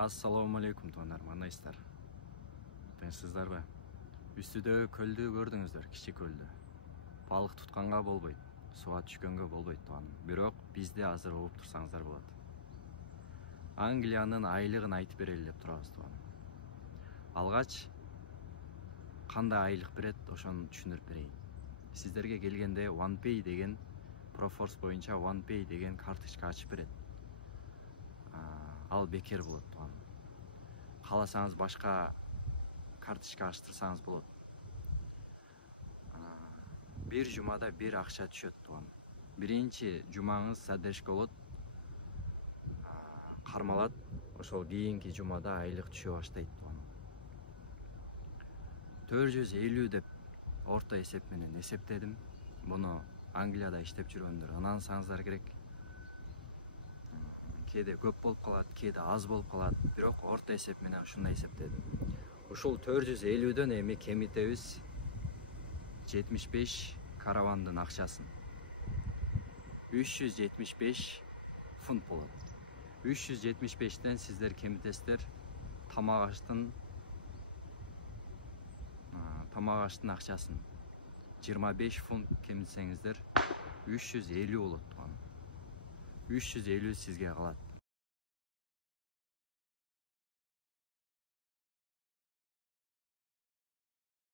Assalamu alaikum туугандар, маңайсыздар. Тынчсыздарбы? Үстүдө көлдү көрдүңүздөр, кичи көлдү. Балык тутканга болбойт, суга түшкөнгө болбойт тууганым. Бирок бизде азыр угуп турсаңыздар болот. Англиянын айлыгын айтып берели деп турабыз тууганым. Алгач кандай айлык берет, ошону түшүндүрүп берейин. Сиздерге келгенде OnePay деген Proforce боюнча OnePay деген карточка ачып берет. Ал бекер болот тууганым. Кааласаңыз башка карточка ачтырсаңыз болот. Бир жумада бир акча түшөт тууганым. Биринчи жумаңыз задержка болот, кармалат, ошол кийинки жумада айлык түшө баштайт тууганым. 450 деп орто эсеп менен эсептедим. Буну Англияда иштеп жүргөндөр ынансаңыздар керек. Кээде көп болуп калат, кээде аз болуп калат, бирок орто эсеп менен ушундай эсептедим. Ушул 450дөн эми кемитебиз 75 каравандын акчасын. 375 фунт болот. 375ден сиздер кемитесиздер тамак аштын акчасын. 25 фунт кемитсеңиздер 350 болот тууганым. 350 сизге калат.